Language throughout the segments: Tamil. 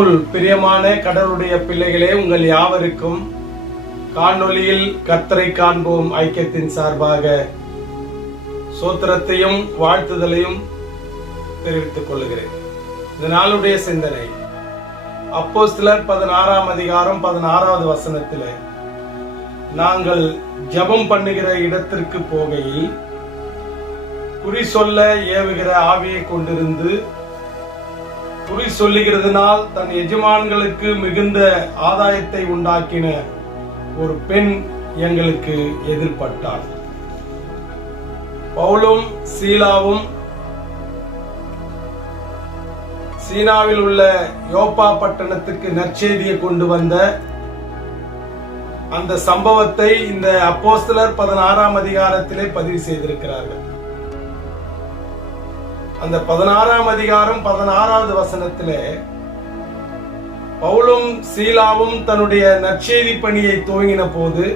கிறிஸ்துவுக்குள் பிரியமான கடவுளுடைய பிள்ளைகளே உங்கள் யாவருக்கும் காணொளியில் கர்த்தரை காண்போம் ஐக்கியத்தின் சார்பாக. சோத்திரத்தையும் வாழ்த்துதலையும் தெரிவித்துக் கொள்கிறேன். இந்த நாளுடைய சிந்தனை அப்போ சிலர் பதினாறாம் அதிகாரம் பதினாறாவது வசனத்தில் நாங்கள் ஜபம் பண்ணுகிற இடத்திற்கு போகையில் குறி சொல்ல ஏவுகிற ஆவியை கொண்டிருந்து குறி சொல்லுகிறதுனால் தன் எஜமான்களுக்கு மிகுந்த ஆதாயத்தை உண்டாக்கின ஒரு பெண் எங்களுக்கு எதிர்பட்டாள். பவுலும் சீலாவும் சீனாவில் உள்ள யோப்பா பட்டணத்துக்கு நற்செய்தியை கொண்டு வந்த அந்த சம்பவத்தை இந்த அப்போஸ்தலர் பதினாறாம் அதிகாரத்திலே பதிவு செய்திருக்கிறார்கள். அந்த பதினாறாம் அதிகாரம் பதினாறாவது வசனத்திலே பவுலும் சீலாவும் தன்னுடைய நற்செய்தி பணியை துவங்கின போது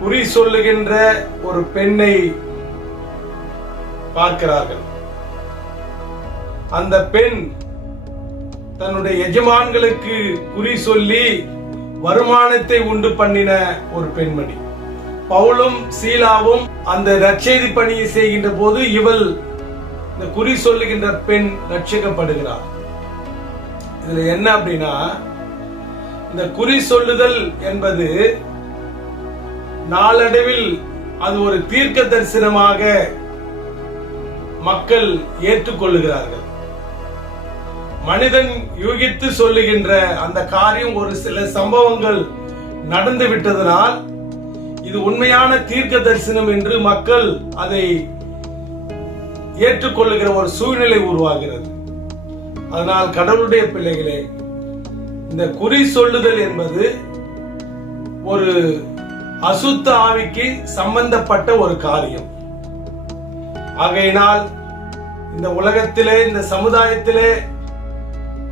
குறி சொல்லுகின்ற ஒரு பெண்ணை பார்க்கிறார்கள். அந்த பெண் தன்னுடைய எஜமான்களுக்கு குறி சொல்லி வருமானத்தை உண்டு பண்ணின ஒரு பெண்மணி. பவுலும் சீலாவும் அந்த நற்செய்தி பணியை செய்கின்ற போது இவள் இந்த குறி சொல்லுகின்ற பெண் ரட்சிக்கப்படுகிறார். இதுல என்ன அப்படின்னா இந்த குறி சொல்லுதல் என்பது நாளடைவில் அது ஒரு தீர்க்க தரிசனமாக மக்கள் ஏற்றுக்கொள்ளுகிறார்கள். மனிதன் யூகித்து சொல்லுகின்ற அந்த காரியம் ஒரு சில சம்பவங்கள் நடந்து விட்டதனால் இது உண்மையான தீர்க்க தரிசனம் என்று மக்கள் அதை ஏற்றுக்கொள்ளுகிற ஒரு சூழ்நிலை உருவாகிறது. அதனால் கடவுளுடைய பிள்ளைகளே இந்த குறி சொல்லுதல் என்பது ஒரு அசுத்த ஆவிக்கு சம்பந்தப்பட்ட ஒரு காரியம். ஆகையினால் இந்த உலகத்திலே இந்த சமுதாயத்திலே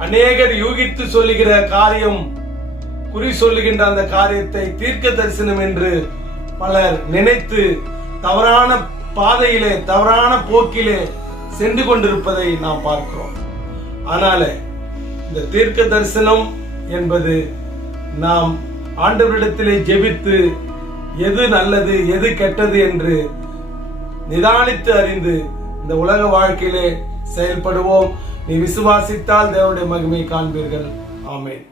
அநேகர் யூகித்து சொல்லுகிற காரியம் குறி சொல்லுகின்ற அந்த காரியத்தை தீர்க்க தரிசனம் என்று பலர் நினைத்து தவறான பாதையிலே தவறான போக்கிலே சென்று கொண்டிருப்பதை நாம் பார்க்கிறோம். அதனால இந்த தீர்க்க தரிசனம் என்பது நாம் ஆண்டவரிடத்திலே ஜெபித்து எது நல்லது எது கெட்டது என்று நிதானித்து அறிந்து இந்த உலக வாழ்க்கையிலே செயல்படுவோம். நீ விசுவாசித்தால் தேவனுடைய மகிமை காண்பீர்கள். ஆமேன்.